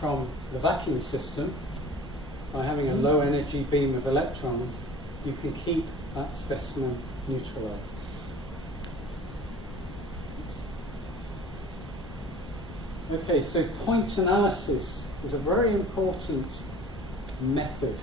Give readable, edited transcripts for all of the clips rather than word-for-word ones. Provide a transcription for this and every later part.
from the vacuum system, by having a low energy beam of electrons, you can keep that specimen neutralized. Okay, so point analysis is a very important method.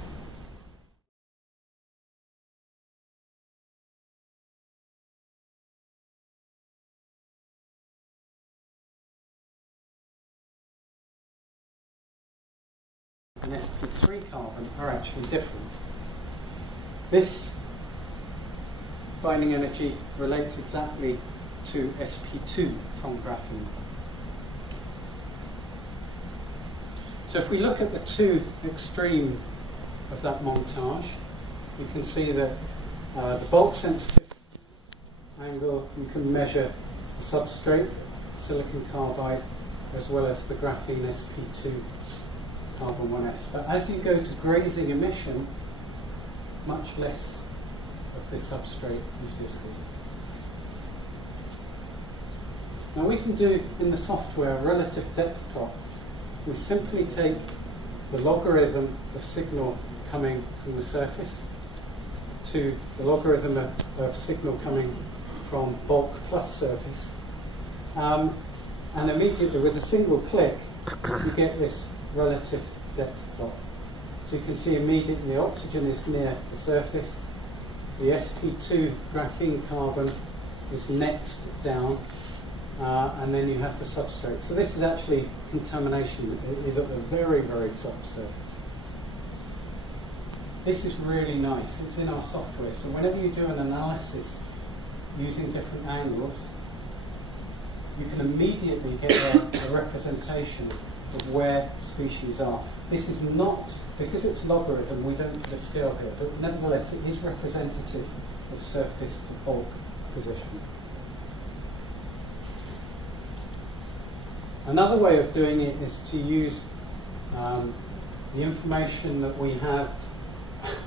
And sp3 carbon are actually different. This binding energy relates exactly to sp2 from graphene. So if we look at the two extremes of that montage, you can see that the bulk sensitive angle, you can measure the substrate, silicon carbide, as well as the graphene sp2 carbon 1s. But as you go to grazing emission, much less of this substrate is visible. Now we can do in the software a relative depth plot. We simply take the logarithm of signal coming from the surface to the logarithm of signal coming from bulk plus surface, and immediately with a single click you get this relative depth plot. So you can see immediately oxygen is near the surface, the sp2 graphene carbon is next down, and then you have the substrate. So this is actually contamination. It is at the very, very top surface. This is really nice. It's in our software. So whenever you do an analysis using different angles, you can immediately get a representation of where species are. This is not, because it's logarithm, we don't put a scale here, but nevertheless it is representative of surface to bulk position. Another way of doing it is to use the information that we have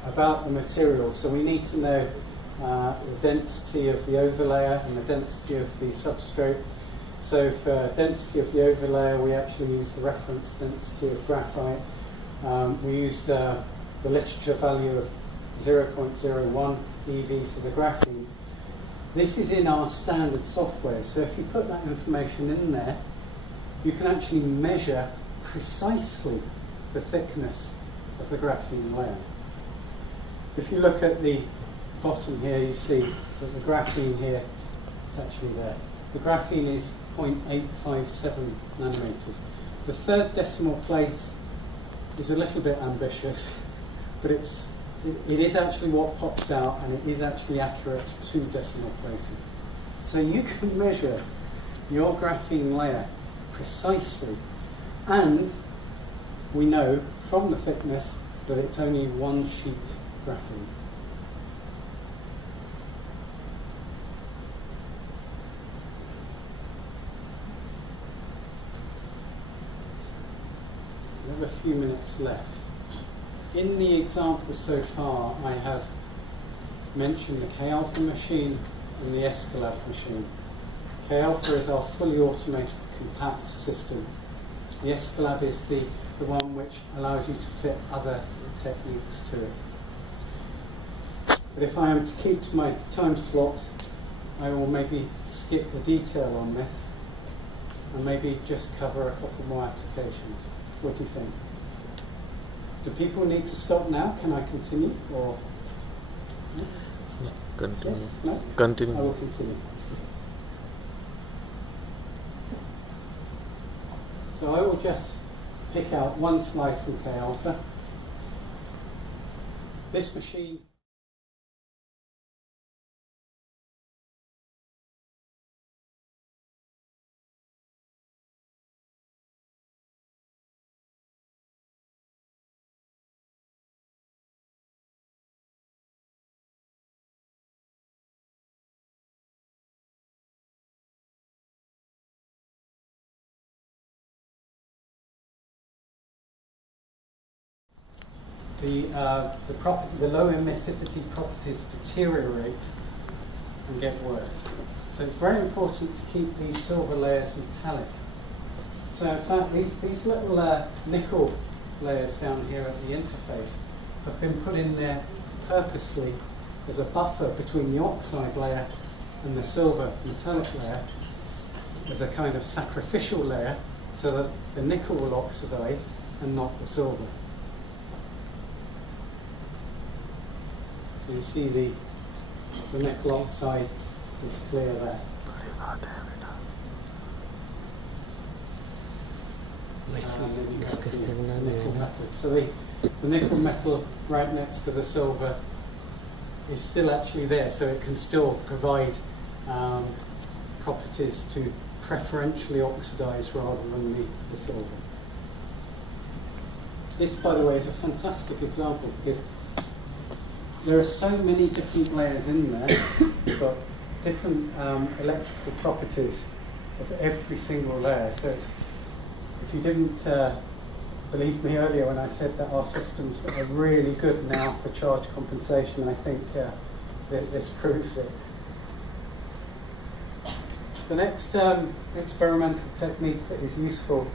about the material. So we need to know the density of the overlayer and the density of the substrate. So for density of the overlayer, we actually use the reference density of graphite. We used the literature value of 0.01 eV for the graphene. This is in our standard software. So if you put that information in there, you can actually measure precisely the thickness of the graphene layer. If you look at the bottom here, you see that the graphene here is actually there. The graphene is 0.857 nanometers. The third decimal place is a little bit ambitious, but it is actually what pops out, and it is actually accurate to 2 decimal places. So you can measure your graphene layer precisely, and we know from the thickness that it's only one sheet graphene. We have a few minutes left. In the example so far, I have mentioned the K-alpha machine and the Escalab machine. K-alpha is our fully automated compact system. The Escalab is the one which allows you to fit other techniques to it. But if I am to keep to my time slot, I will maybe skip the detail on this and maybe just cover a couple more applications. What do you think? Do people need to stop now? Can I continue? Or continue. Yes? No? Continue. I will continue. So I will just pick out one slide from K-alpha. This machine the low emissivity properties deteriorate and get worse. So it's very important to keep these silver layers metallic. So in fact, these little nickel layers down here at the interface have been put in there purposely as a buffer between the oxide layer and the silver metallic layer, as a kind of sacrificial layer, so that the nickel will oxidize and not the silver. So you see the nickel oxide is clear there. So the nickel metal right next to the silver is still actually there, so it can still provide properties to preferentially oxidize rather than the silver. This, by the way, is a fantastic example because there are so many different layers in there. You've got different electrical properties of every single layer. So if you didn't believe me earlier when I said that our systems are really good now for charge compensation, I think this proves it. The next experimental technique that is useful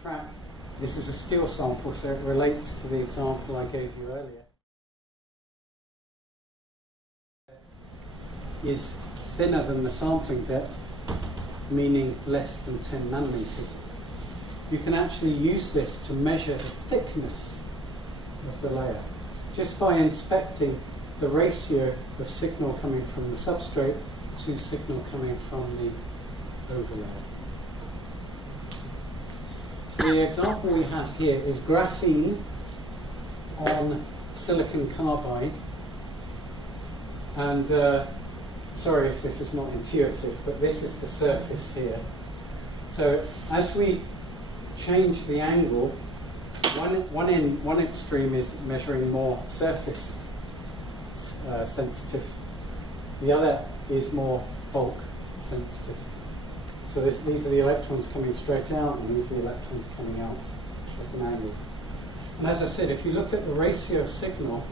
track. This is a steel sample, so it relates to the example I gave you earlier. Is thinner than the sampling depth, meaning less than 10 nanometers. You can actually use this to measure the thickness of the layer just by inspecting the ratio of signal coming from the substrate to signal coming from the overlay. So the example we have here is graphene on silicon carbide, and sorry if this is not intuitive, but this is the surface here. So as we change the angle, one extreme is measuring more surface sensitive, the other is more bulk sensitive. So these are the electrons coming straight out, and these are the electrons coming out at an angle. And as I said, if you look at the ratio of signal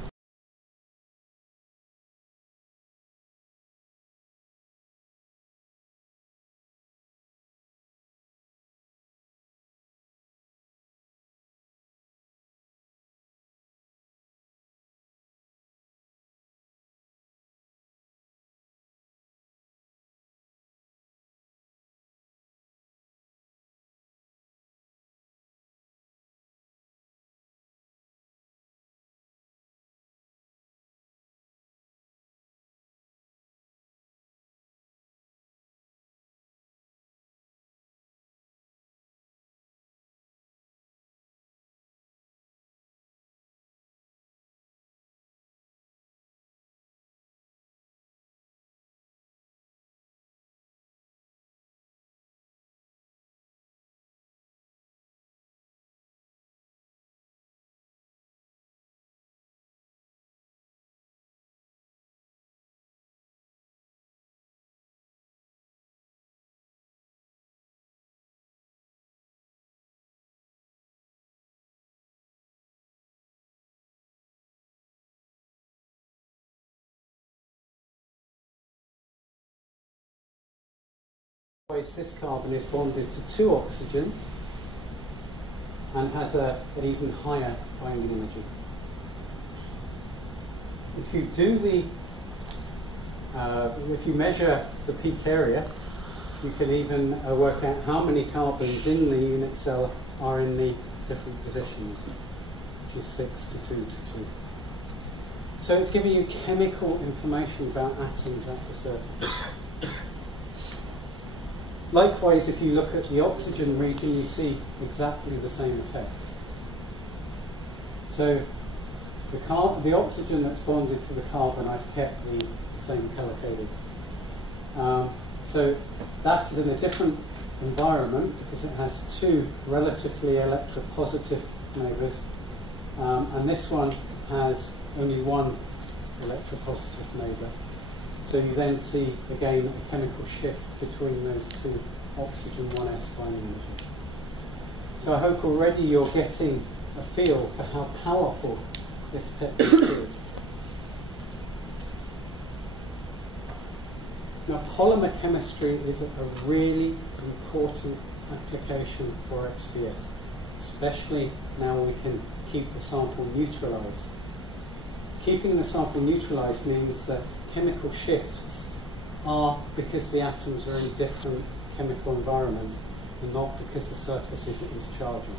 This carbon is bonded to 2 oxygens and has an even higher binding energy. If you do if you measure the peak area, you can even work out how many carbons in the unit cell are in the different positions, which is 6 to 2 to 2. So it's giving you chemical information about atoms at the surface. Likewise, if you look at the oxygen region, you see exactly the same effect. So the oxygen that's bonded to the carbon, I've kept the same colour-coded. So that is in a different environment because it has 2 relatively electropositive neighbours, and this one has only 1 electropositive neighbour. So you then see, again, a chemical shift between those 2 oxygen 1s binding energies. So I hope already you're getting a feel for how powerful this technique is. Now, polymer chemistry is a really important application for XPS, especially now we can keep the sample neutralized. Keeping the sample neutralized means that chemical shifts are because the atoms are in different chemical environments and not because the surface is charging.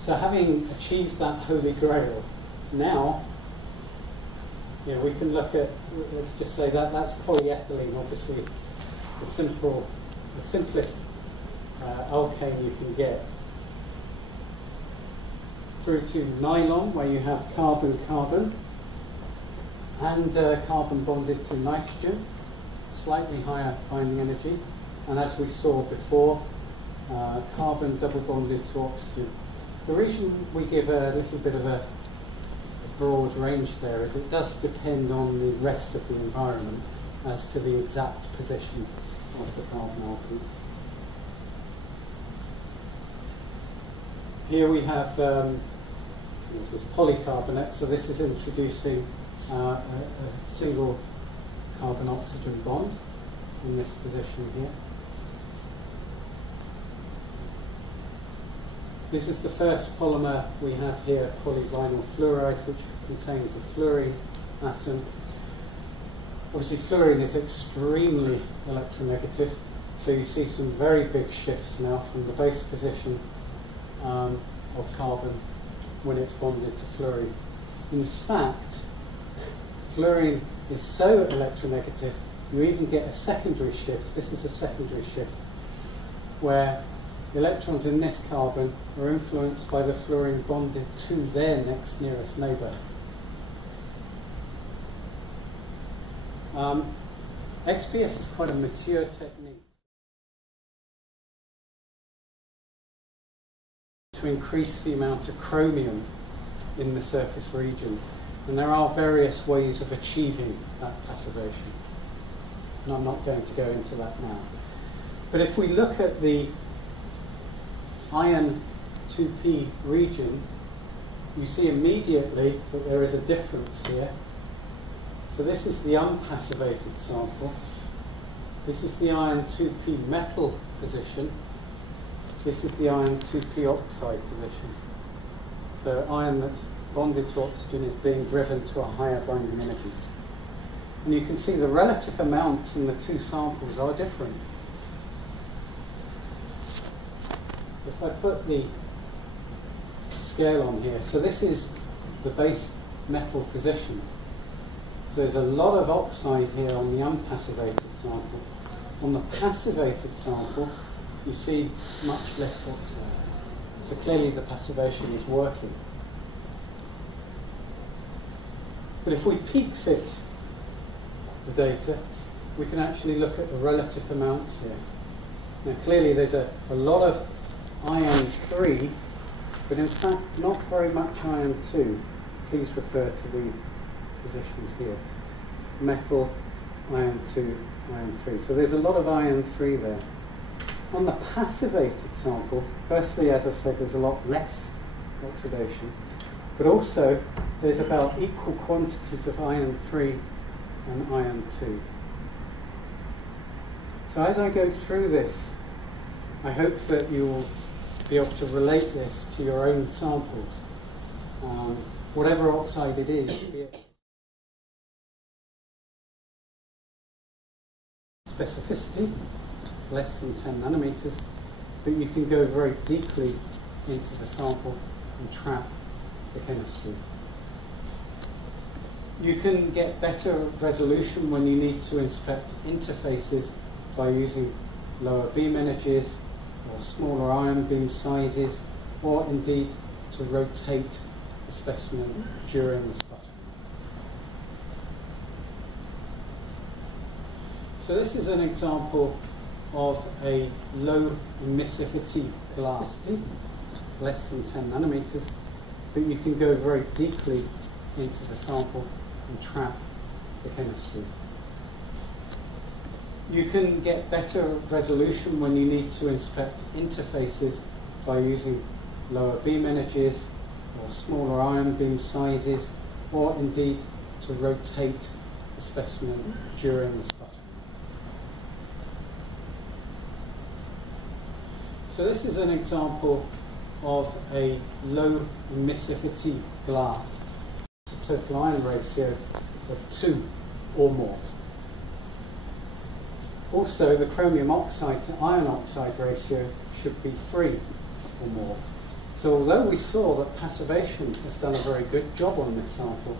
So having achieved that holy grail, now we can look at, let's just say that's polyethylene, obviously the simplest alkane you can get, through to nylon, where you have carbon-carbon, and carbon bonded to nitrogen, slightly higher binding energy, and as we saw before, carbon double bonded to oxygen. The reason we give a little bit of a broad range there is it does depend on the rest of the environment as to the exact position of the carbon alkene. Here we have this is polycarbonate, so this is introducing a single carbon-oxygen bond in this position here. This is the first polymer we have here, polyvinyl fluoride, which contains a fluorine atom. Obviously, fluorine is extremely electronegative, so you see some very big shifts now from the base position of carbon when it's bonded to fluorine. In fact, fluorine is so electronegative, you even get a secondary shift. This is a secondary shift, where the electrons in this carbon are influenced by the fluorine bonded to their next nearest neighbour. XPS is quite a mature technique to increase the amount of chromium in the surface region, and there are various ways of achieving that passivation, and I'm not going to go into that now. But if we look at the iron 2p region, you see immediately that there is a difference here. So this is the unpassivated sample. This is the iron 2p metal position. This is the iron 2p oxide position. So iron that's bonded to oxygen is being driven to a higher binding energy. And you can see the relative amounts in the 2 samples are different. If I put the scale on here, so this is the base metal position. So there's a lot of oxide here on the unpassivated sample. On the passivated sample, you see much less oxide. So clearly the passivation is working. But if we peak fit the data, we can actually look at the relative amounts here. Now clearly there's a lot of iron 3, but in fact not very much iron 2. Please refer to the positions here. Metal, iron 2, iron 3. So there's a lot of iron 3 there. On the passivated sample, firstly, as I said, there's a lot less oxidation, but also there's about equal quantities of iron 3 and iron 2. So as I go through this, I hope that you'll be able to relate this to your own samples. Whatever oxide it is, be it specificity, less than 10 nanometers, but you can go very deeply into the sample and trap the chemistry. You can get better resolution when you need to inspect interfaces by using lower beam energies or smaller ion beam sizes, or indeed to rotate the specimen during the sputtering. So this is an example of a low emissivity glass, less than 10 nanometers, but you can go very deeply into the sample and trap the chemistry. You can get better resolution when you need to inspect interfaces by using lower beam energies or smaller ion beam sizes, or indeed to rotate the specimen during the sputtering. So this is an example of a low emissivity glass. It's a total ion ratio of 2 or more. Also, the chromium oxide to iron oxide ratio should be 3 or more. So although we saw that passivation has done a very good job on this sample,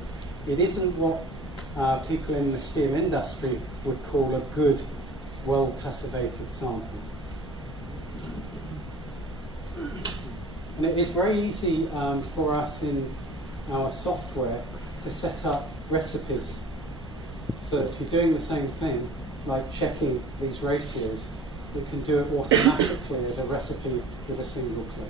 it isn't what people in the steel industry would call a good, well-passivated sample. And it is very easy for us in our software to set up recipes. So if you're doing the same thing, like checking these ratios, we can do it automatically as a recipe with a single click.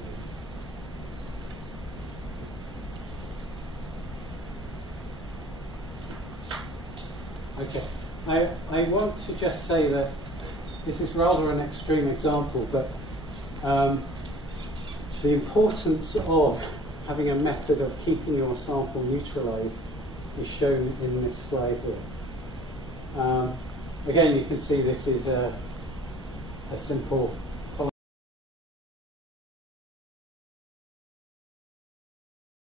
Okay, I want to just say that this is rather an extreme example, but the importance of having a method of keeping your sample neutralized is shown in this slide here. Again, you can see this is a simple